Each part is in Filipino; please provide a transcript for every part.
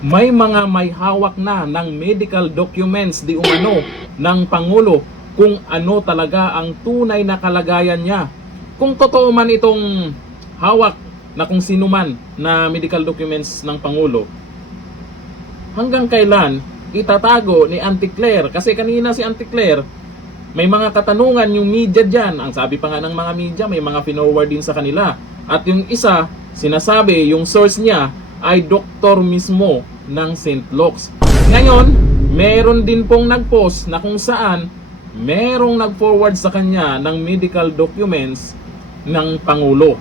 may mga may hawak na ng medical documents di umano ng Pangulo kung ano talaga ang tunay na kalagayan niya. Kung totoo man itong hawak na kung sino man na medical documents ng Pangulo, hanggang kailan itatago ni Auntie Claire? Kasi kanina si Auntie Claire, may mga katanungan yung media dyan. Ang sabi pa nga ng mga media, may mga pinorward din sa kanila. At yung isa, sinasabi, yung source niya ay doktor mismo ng St. Luke's. Ngayon, meron din pong nagpost na kung saan merong nag-forward sa kanya ng medical documents ng Pangulo.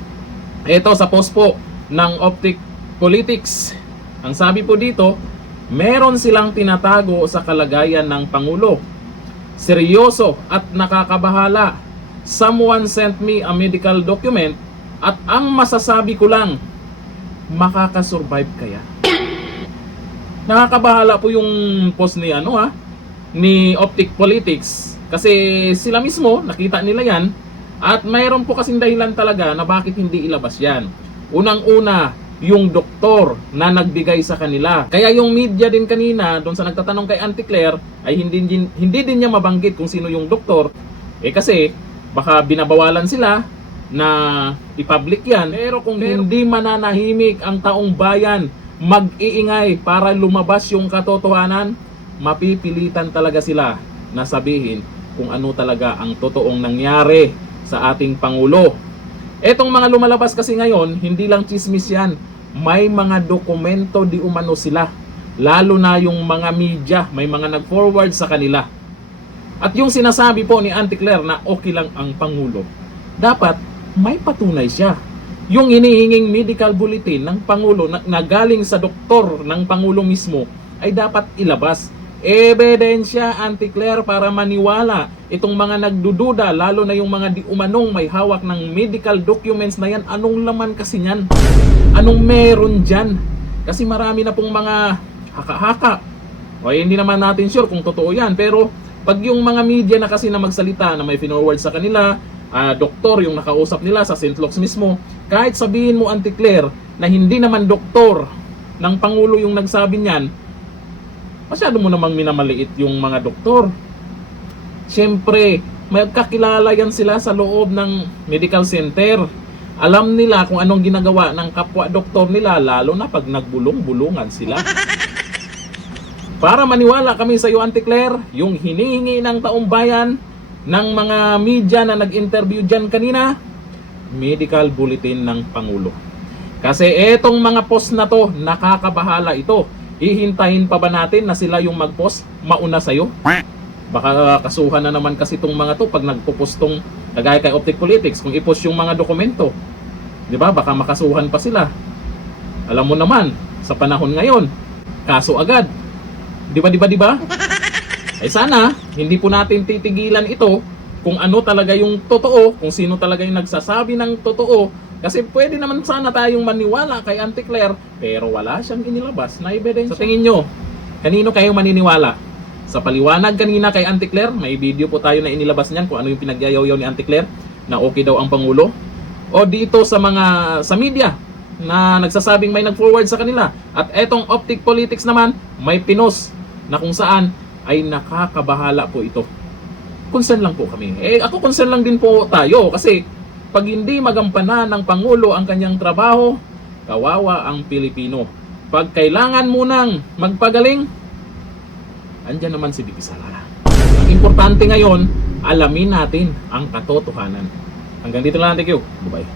Ito sa post po ng Optic Politics. Ang sabi po dito, meron silang tinatago sa kalagayan ng Pangulo. Seryoso at nakakabahala. Someone sent me a medical document at ang masasabi ko lang, makakasurvive kaya? Nakakabahala po yung post ni ni Optic Politics kasi sila mismo nakita nila yan at mayroon po kasing dahilan talaga na bakit hindi ilabas yan. Unang-una, yung doktor na nagbigay sa kanila. Kaya yung media din kanina doon sa nagtatanong kay Auntie Claire ay hindi din niya mabanggit kung sino yung doktor kasi baka binabawalan sila na i-public yan. Pero kung hindi mananahimik ang taong bayan, mag-iingay para lumabas yung katotohanan, mapipilitan talaga sila na sabihin kung ano talaga ang totoong nangyari sa ating Pangulo. Etong mga lumalabas kasi ngayon, hindi lang chismis yan. May mga dokumento di umano sila. Lalo na yung mga media, may mga nag-forward sa kanila. At yung sinasabi po ni Auntie Claire na okay lang ang Pangulo, dapat may patunay siya. Yung hinihinging medical bulletin ng Pangulo na galing sa doktor ng Pangulo mismo ay dapat ilabas. Ebidensya, Auntie Claire, para maniwala itong mga nagdududa, lalo na yung mga di umanong may hawak ng medical documents na yan. Anong laman kasi yan? Anong meron dyan? Kasi marami na pong mga haka-haka. O hindi naman natin sure kung totoo yan. Pero pag yung mga media na kasi na magsalita na may finorward sa kanila, doktor yung nakausap nila sa St. Luke's mismo, kahit sabihin mo Auntie Claire na hindi naman doktor ng Pangulo yung nagsabi niyan, masyado mo namang minamaliit yung mga doktor. Siyempre, may kakilala yan sila sa loob ng medical center. Alam nila kung anong ginagawa ng kapwa doktor nila, lalo na pag nagbulong-bulungan sila. Para maniwala kami sa iyo, Auntie Claire, yung hinihingi ng taong bayan ng mga media na nag-interview dyan kanina, medical bulletin ng Pangulo. Kasi etong mga post na to, nakakabahala ito. Hihintayin pa ba natin na sila yung mag-post mauna sa'yo? Baka kasuhan na naman kasi itong mga to pag nagpo-post tong kagaya kay Optic Politics, kung i-post yung mga dokumento. Di ba? Baka makasuhan pa sila. Alam mo naman, sa panahon ngayon, kaso agad. Di ba? Ay sana, hindi po natin titigilan ito kung ano talaga yung totoo, kung sino talaga yung nagsasabi ng totoo. Kasi pwede naman sana tayong maniwala kay Auntie Claire, pero wala siyang inilabas na ebidensya. Sa tingin nyo, kanino kayo maniniwala? Sa paliwanag kanina kay Auntie Claire, may video po tayo na inilabas niyan kung ano yung pinagyayaw ni Auntie Claire na okay daw ang Pangulo. O dito sa media na nagsasabing may nag-forward sa kanila. At etong Optic Politics naman, may pinos na kung saan ay nakakabahala po ito. Concern lang po kami. Ako concern lang din po tayo kasi pag hindi magampanan ng Pangulo ang kanyang trabaho, kawawa ang Pilipino. Pag kailangan munang magpagaling, andyan naman si Vicky Sara. Ang importante ngayon, alamin natin ang katotohanan. Hanggang dito lang, thank you. Bye-bye.